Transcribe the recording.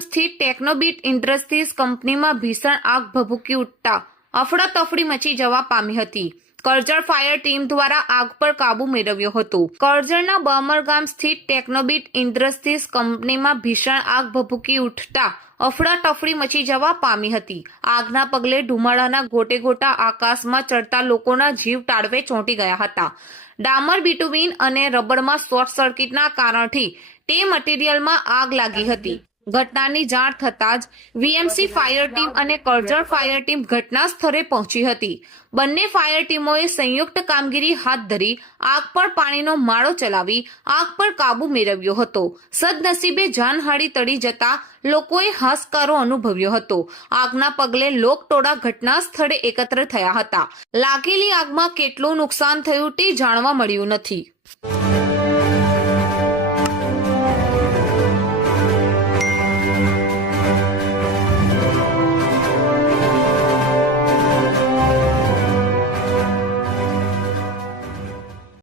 બમરગામ સ્થિત ટેકનોબીટ ઇન્ડસ્ટ્રીઝ કંપનીમાં ભીષણ આગ ભભૂકી ઉઠતા અફડાતફડી મચી જવા પામી હતી। કરજણ ફાયર ટીમ દ્વારા આગ પર કાબુ મેળવ્યો હતો। કરજણના બમરગામ સ્થિત ટેકનોબીટ ઇન્ડસ્ટ્રીઝ કંપનીમાં ભીષણ આગ ભભૂકી ઉઠતા અફડાતફડી મચી જવા પામી હતી। આગના પગલે ધુમાડાના ગોટે ગોટા આકાશમાં ચડતા લોકોના જીવ તાળવે ચોંટી ગયા હતા। ડામર બિટુમિન અને રબરમાં શોર્ટ સર્કિટના કારણથી તે મટીરીયલમાં આગ લાગી હતી। ઘટનાની જાણ થતાં જ વીએમસી ફાયર ટીમ અને કરજણ ફાયર ટીમ ઘટના સ્થળે પહોંચી હતી। બંને ફાયર ટીમોએ સંયુક્ત કામગીરી હાથ ધરી આગ પર પાણીનો માળો ચલાવી આગ પર કાબુ મેળવ્યો હતો। સદનસીબે જાનહાનિ ટળી જતા લોકોએ હાશકારો અનુભવ્યો હતો। આગના પગલે લોકટોળા ઘટના સ્થળે એકત્ર થયા હતા। લાગેલી આગમાં કેટલું નુકસાન થયું તે જાણવા મળ્યું નથી।